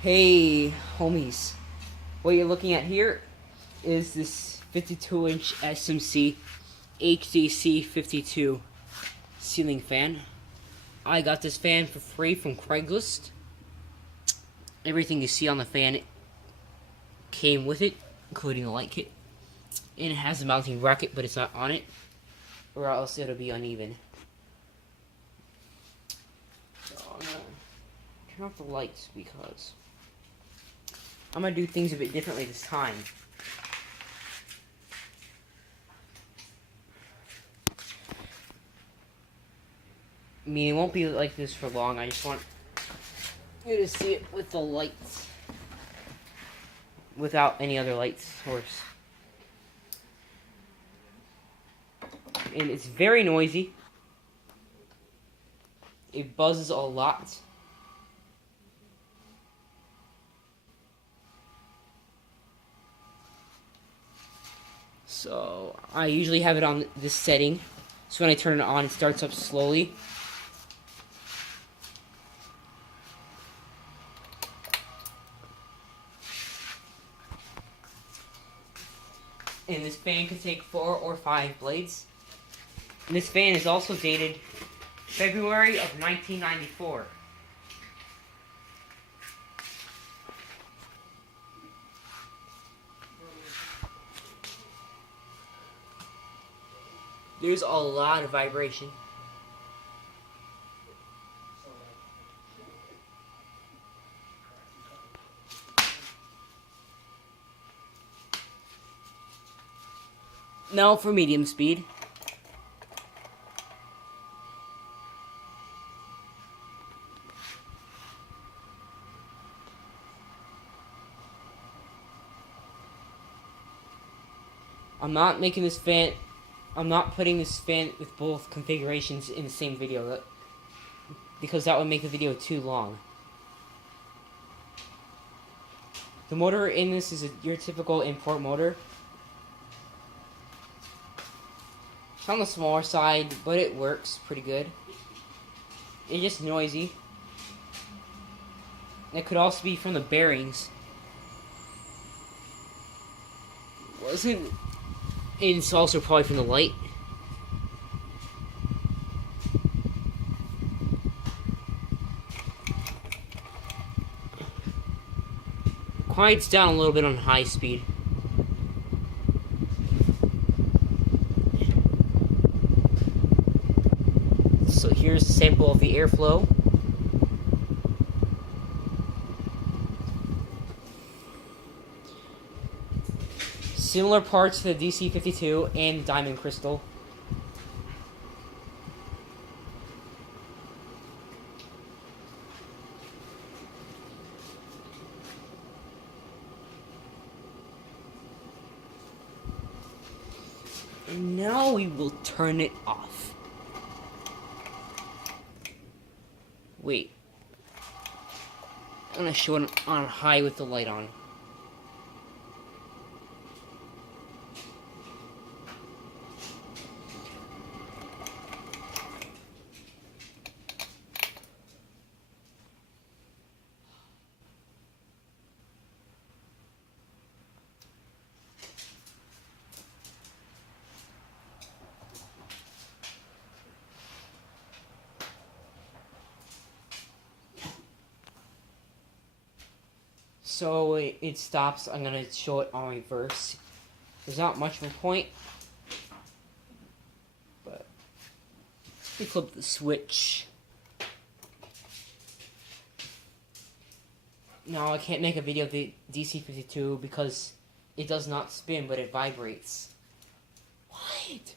Hey, homies. What you're looking at here is this 52-inch SMC HDC52 ceiling fan. I got this fan for free from Craigslist. Everything you see on the fan came with it, including the light kit. And it has a mounting bracket, but it's not on it, or else it'll be uneven. So I'm gonna turn off the lights because I'm gonna do things a bit differently this time. I mean, it won't be like this for long. I just want you to see it with the lights, without any other light source. And it's very noisy. It buzzes a lot. So I usually have it on this setting, so when I turn it on, it starts up slowly. And this fan can take 4 or 5 blades. And this fan is also dated February of 1994. There's a lot of vibration. Now for medium speed. I'm not putting this fan with both configurations in the same video, because that would make the video too long. The motor in this is your typical import motor. It's on the smaller side, but it works pretty good. It's just noisy. It could also be from the bearings. It's also probably from the light. Quiets down a little bit on high speed. So here's a sample of the airflow. Similar parts to the DC52 and Diamond Crystal. And now we will turn it off. Wait. I'm gonna show it on high with the light on. So it stops. I'm gonna show it on reverse. There's not much of a point, but we flip the switch. Now I can't make a video of the DC52 because it does not spin, but it vibrates. What?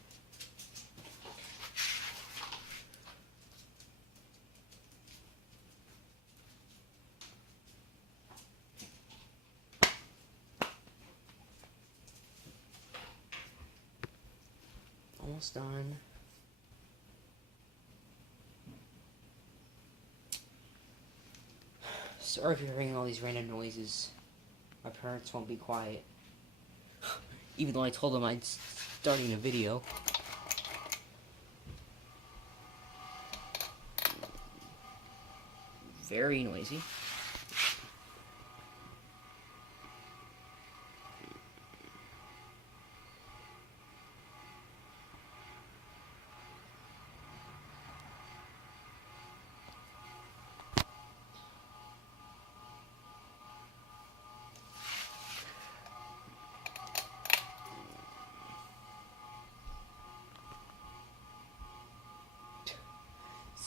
Almost done. Sorry if you're hearing all these random noises. My parents won't be quiet. Even though I told them I'd starting a video. Very noisy.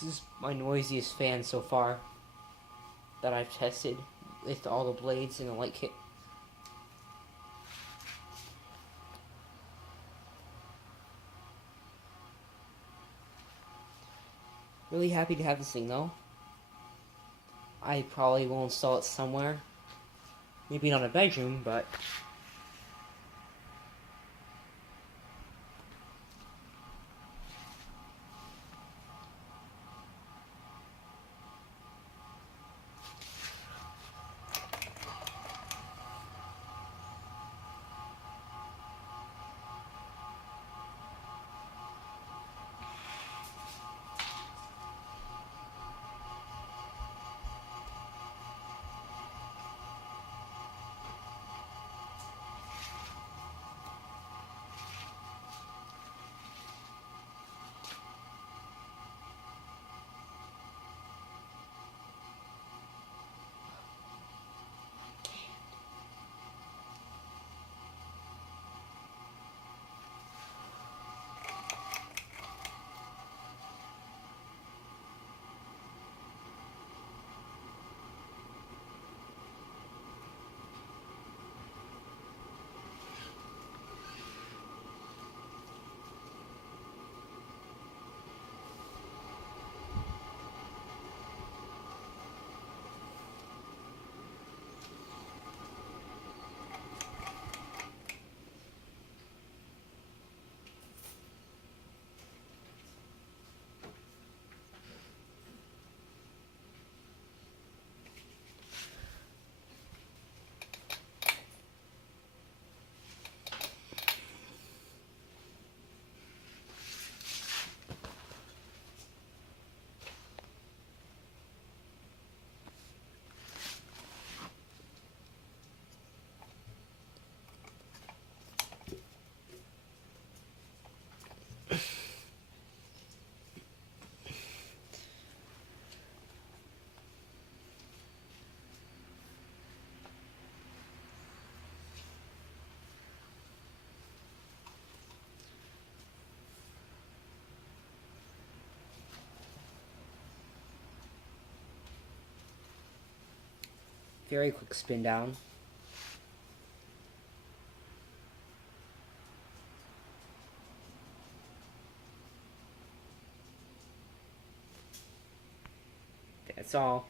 is my noisiest fan so far that I've tested with all the blades and the light kit. Really happy to have this thing though. I probably will install it somewhere. Maybe not a bedroom, but very quick spin down. That's all.